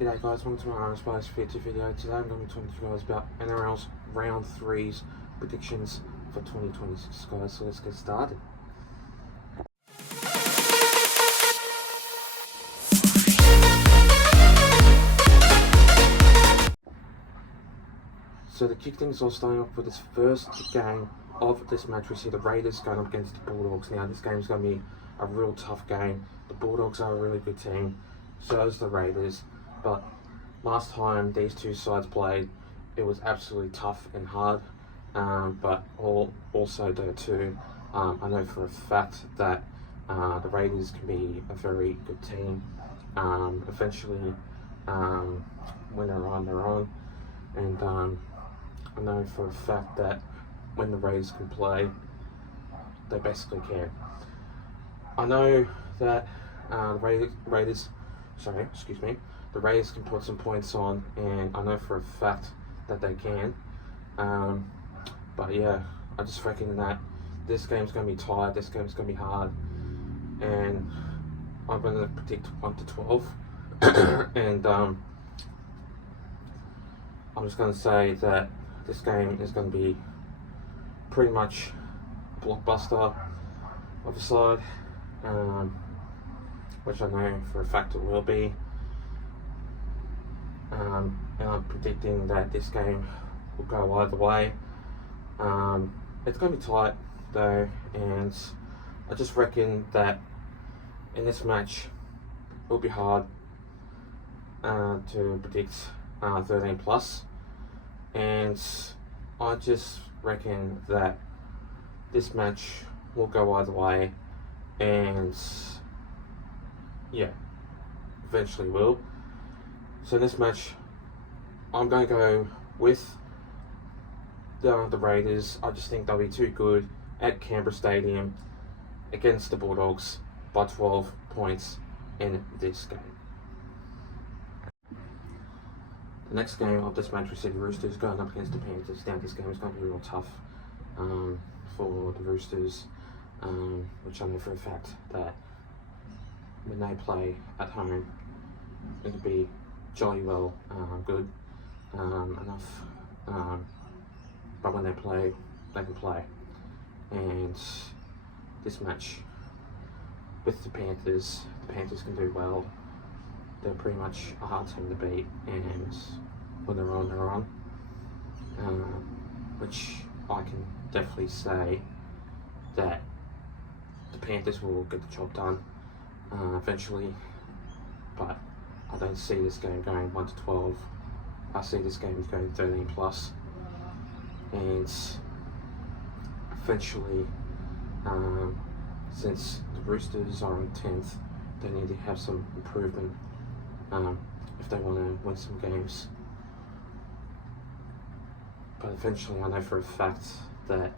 G'day guys, welcome to my Nrl Round video. Today I'm going to be talking to you guys about NRL's Round 3's predictions for 2026 guys, so let's get started. So to kick things off, starting off with this first game of this match, we see the Raiders going up against the Bulldogs. Now this game is going to be a real tough game. The Bulldogs are a really good team, so is the Raiders. But last time these two sides played, it was absolutely tough and hard. But also though too, I know for a fact that the Raiders can be a very good team. Eventually, when they're on, they're on. And I know for a fact that when the Raiders can play, they basically can. I know that the Raiders can put some points on, and I know for a fact that they can. But yeah, I just reckon that this game's going to be tight, this game's going to be hard, and I'm going to predict 1 to 12. And I'm just going to say that this game is going to be pretty much a blockbuster of a side, which I know for a fact it will be. And I'm predicting that this game will go either way. It's going to be tight though, and I just reckon that in this match it will be hard to predict 13 plus, and I just reckon that this match will go either way, and yeah, eventually will. So in this match, I'm going to go with the Raiders. I just think they'll be too good at Canberra Stadium against the Bulldogs by 12 points in this game. The next game of this match, we see the Roosters going up against the Panthers. Now this game is going to be real tough for the Roosters, which I know for a fact that when they play at home, it'll be jolly well good enough, but when they play, they can play. And this match with the Panthers can do well. They're pretty much a hard team to beat, and when they're on, they're on, which I can definitely say that the Panthers will get the job done eventually, but I don't see this game going 1 to 12. I see this game going 13 plus, and eventually, since the Roosters are in 10th, they need to have some improvement if they want to win some games. But eventually, I know for a fact that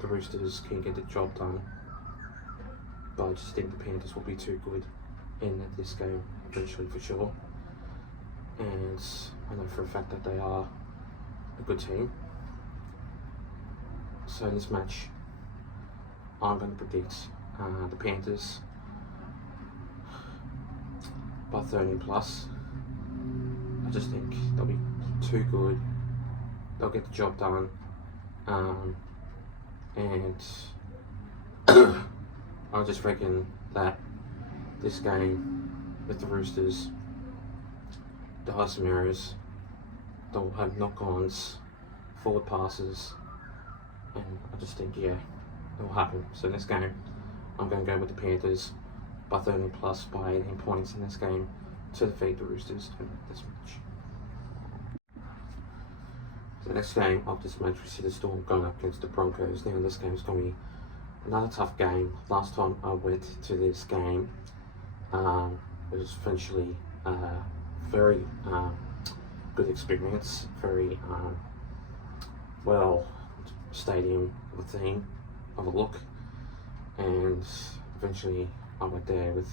the Roosters can get the job done. But I just think the Panthers will be too good in this game eventually for sure. And I know for a fact that they are a good team. So in this match, I'm going to predict the Panthers by 13 plus. I just think they'll be too good. They'll get the job done. And I just reckon that this game with the Roosters, they'll have some errors, they'll have knock-ons, forward passes, and I just think, yeah, it will happen. So in this game, I'm going to go with the Panthers by 13 plus by 18 points in this game to defeat the Roosters in this match. So the next game of this match, we see the Storm going up against the Broncos. Now this game is going to be another tough game. Last time I went to this game, it was eventually a very good experience, very well stadium of a theme, of a look, and eventually I went there with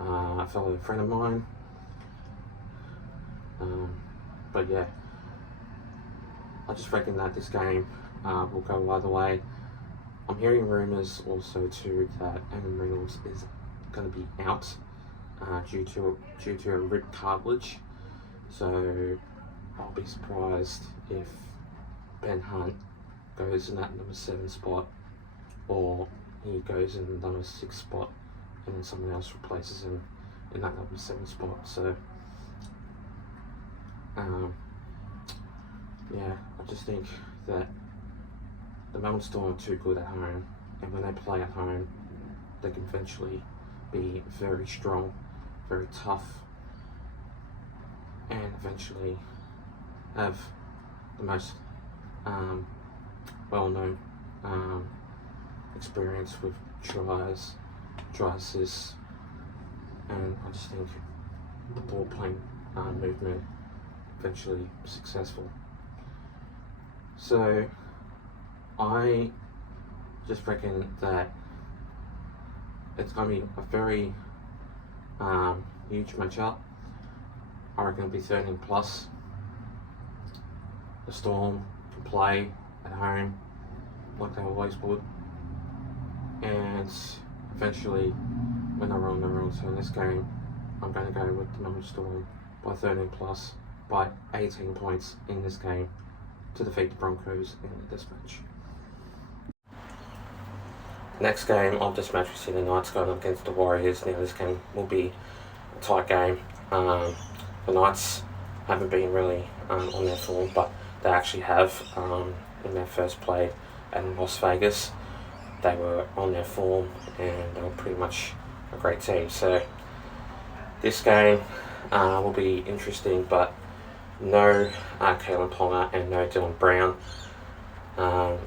a fellow friend of mine. But yeah, I just reckon that this game will go either way. I'm hearing rumours also too that Adam Reynolds is going to be out due to a ripped cartilage. So I'll be surprised if Ben Hunt goes in that number 7 spot, or he goes in the number 6 spot, and then someone else replaces him in that number 7 spot. So yeah, I just think that the Melbourne Storm are too good at home, and when they play at home, they can eventually be very strong, very tough, and eventually have the most well-known experience with tries, try assists, and I just think the ball playing movement eventually successful. So I just reckon that it's going to be a very huge matchup. I reckon it'll be 13 plus. The Storm can play at home like they always would, and eventually when they're on the wrong side of this game, I'm going to go with the Melbourne Storm by 13 plus by 18 points in this game to defeat the Broncos in this match. Next game of this match, we see the Knights going up against the Warriors. Now this game will be a tight game. The Knights haven't been really on their form, but they actually have in their first play in Las Vegas. They were on their form and they were pretty much a great team. So this game will be interesting, but no Kalen Ponga and no Dylan Brown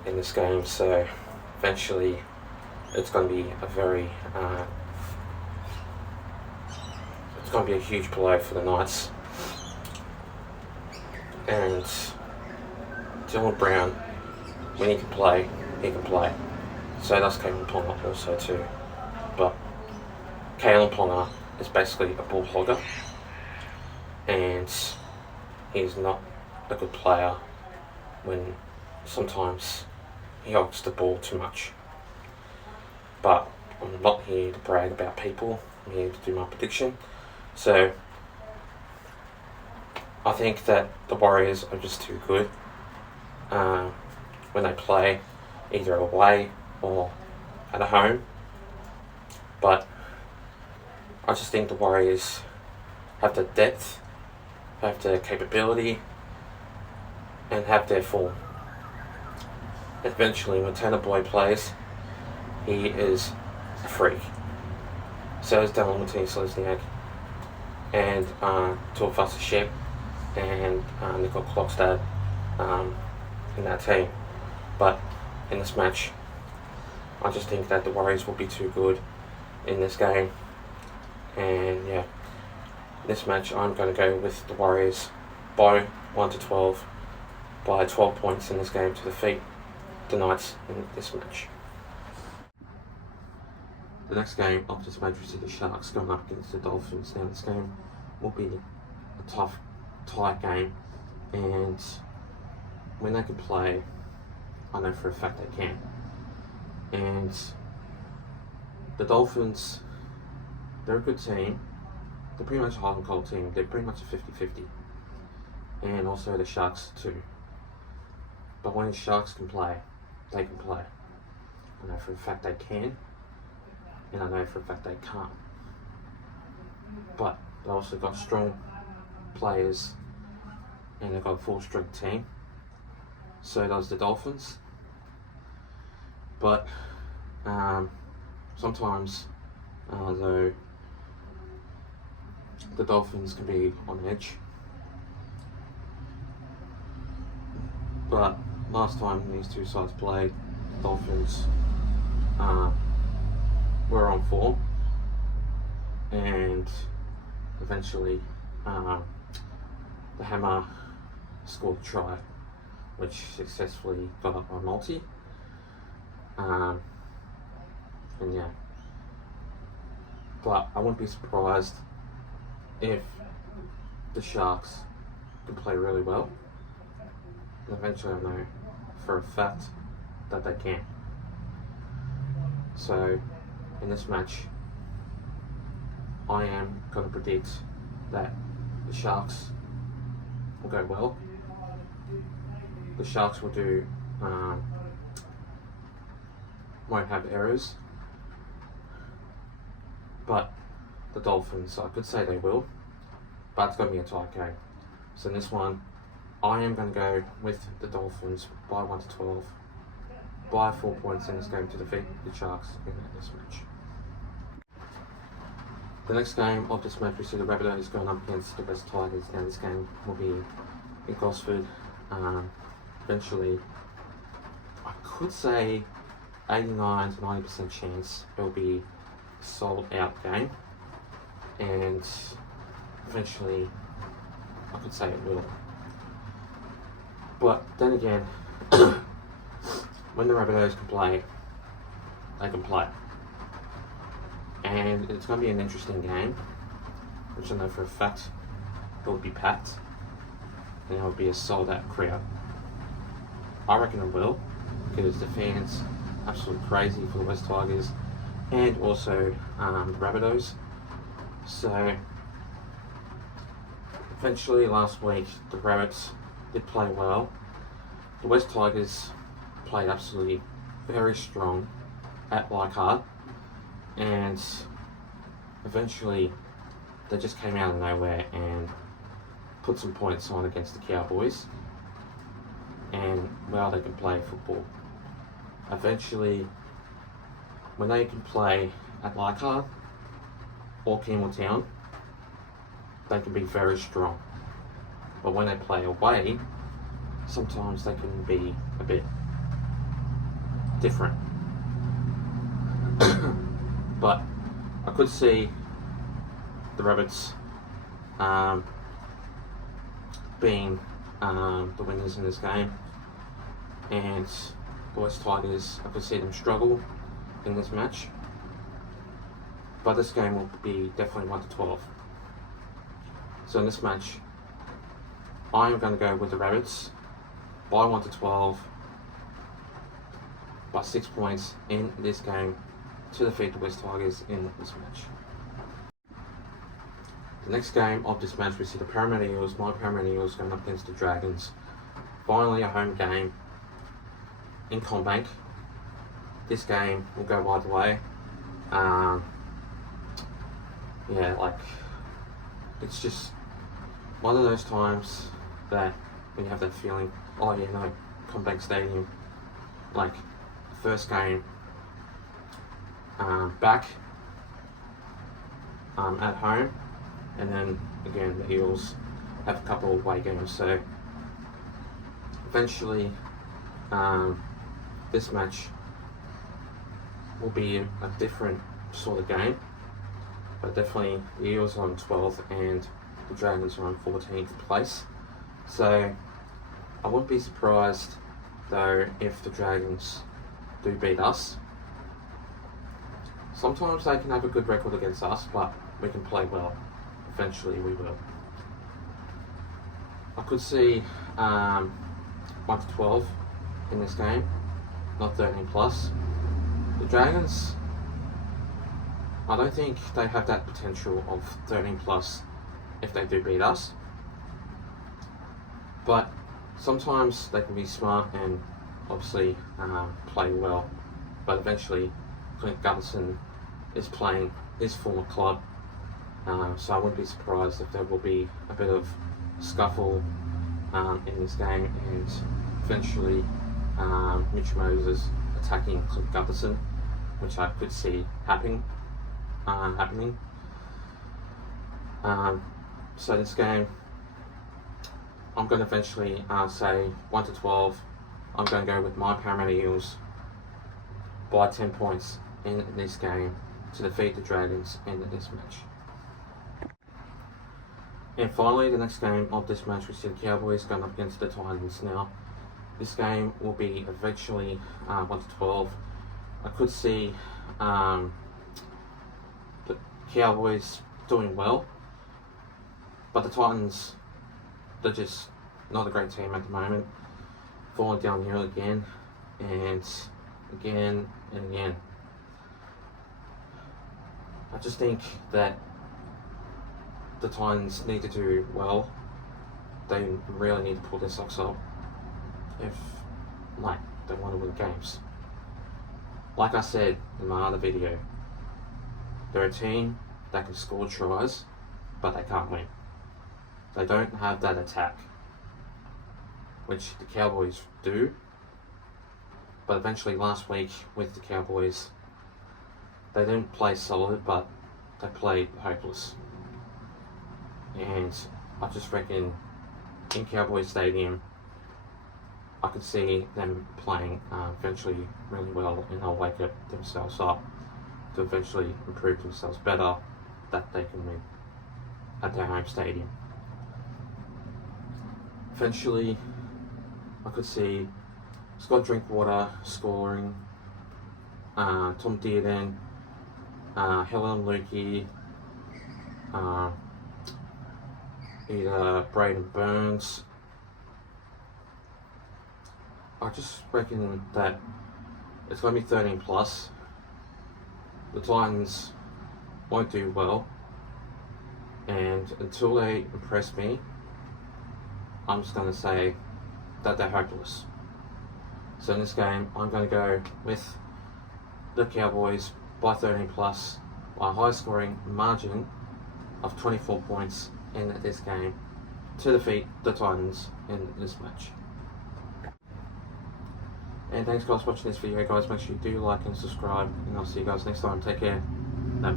in this game. So eventually it's going to be a very it's going to be a huge blow for the Knights. And Dylan Brown, when he can play, he can play. So does Kalen Ponga also too. But Kalen Ponga is basically a ball hogger, and he's not a good player when sometimes he hogs the ball too much. But I'm not here to brag about people, I'm here to do my prediction. So I think that the Warriors are just too good when they play either away or at home. But I just think the Warriors have the depth, have the capability, and have their form. Eventually, when Tanner Boyd plays, he is a freak. So is Dylan Martinez-Lesniak, and Tuivasa-Sheck, and Nicole Klokstad in that team. But in this match, I just think that the Warriors will be too good in this game. And yeah, this match I'm going to go with the Warriors by 1-12, by 12 points in this game to defeat the Knights in this match. The next game of this match, we see the Sharks going up against the Dolphins. Now this game will be a tough, tight game, and when they can play, I know for a fact they can. And the Dolphins, they're a good team. They're pretty much a hot and cold team. They're pretty much a 50-50. And also the Sharks too. But when the Sharks can play, they can play. I know for a fact they can, and I know for a fact they can't. But they also got strong players, and they've got a full-strength team. So does the Dolphins. But sometimes, though, the Dolphins can be on edge. But last time these two sides played, the Dolphins were on form, and eventually the Hammer scored a try, which successfully got up on multi. And yeah, but I wouldn't be surprised if the Sharks can play really well. And eventually I know for a fact that they can. So in this match, I am going to predict that the Sharks will go well. The Sharks will do won't have errors, but the Dolphins, I could say they will, but it's going to be a tight game. So in this one, I am going to go with the Dolphins by 1-12, by 4 points in this game to defeat the Sharks in this match. The next game of this match, we see the Rabbitohs going up against the West Tigers. Now this game will be in Gosford. Eventually, I could say 89 to 90% chance it will be a sold out game, and eventually I could say it will. But then again, when the Rabbitohs can play, they can play. And it's going to be an interesting game, which I know for a fact it will be packed, and it will be a sold out crowd. I reckon it will, because the fans are absolutely crazy for the West Tigers and also the Rabbitohs. So eventually last week the Rabbits did play well. The West Tigers played absolutely very strong at Leichhardt, and eventually they just came out of nowhere and put some points on against the Cowboys, and well, they can play football. Eventually, when they can play at Leichhardt or Campbelltown, they can be very strong. But when they play away, sometimes they can be a bit different. But I could see the Rabbits being the winners in this game, and the West Tigers, I could see them struggle in this match. But this game will be definitely 1-12. So in this match, I am going to go with the Rabbits by 1-12, by 6 points in this game to defeat the West Tigers in this match. The next game of this match, we see the Parramatta Eels, my Parramatta Eels, going up against the Dragons. Finally a home game in CommBank. This game will go either way. It's just one of those times that when you have that feeling, oh yeah, no, CommBank Stadium, like the first game back at home, and then again the Eels have a couple of away games, so eventually this match will be a different sort of game, but definitely the Eels are on 12th and the Dragons are on 14th place. So I wouldn't be surprised though if the Dragons do beat us. Sometimes they can have a good record against us, but we can play well. Eventually we will. I could see 1-12 in this game, not 13 plus. The Dragons, I don't think they have that potential of 13 plus if they do beat us. But sometimes they can be smart and obviously play well. But eventually Clint Gutherson is playing his former club, so I wouldn't be surprised if there will be a bit of scuffle in this game, and eventually Mitch Moses attacking Clint Gutherson, which I could see happening. So this game, I'm going to eventually say 1-12. I'm going to go with my Parramatta Eels by 10 points in this game to defeat the Dragons in this match. And finally, the next game of this match, we see the Cowboys going up against the Titans. Now, this game will be eventually 1-12. I could see the Cowboys doing well, but the Titans, they're just not a great team at the moment, falling downhill again and again and again. I just think that the Titans need to do well. They really need to pull their socks up if, like, they want to win games. Like I said in my other video, they're a team that can score tries, but they can't win. They don't have that attack, which the Cowboys do. But eventually last week with the Cowboys, they didn't play solid, but they played hopeless. And I just reckon in Cowboys Stadium, I could see them playing eventually really well, and they'll wake themselves up to eventually improve themselves better, that they can win at their home stadium. Eventually, I could see Scott Drinkwater scoring, Tom Dearden, Helen Lukey, either Braden Burns. I just reckon that it's going to be 13 plus. The Titans won't do well, and until they impress me, I'm just going to say that they're hopeless. So in this game, I'm going to go with the Cowboys by 13 plus, by a high scoring margin of 24 points in this game to defeat the Titans in this match. And thanks guys for watching this video, guys. Make sure you do like and subscribe, and I'll see you guys next time. Take care. No.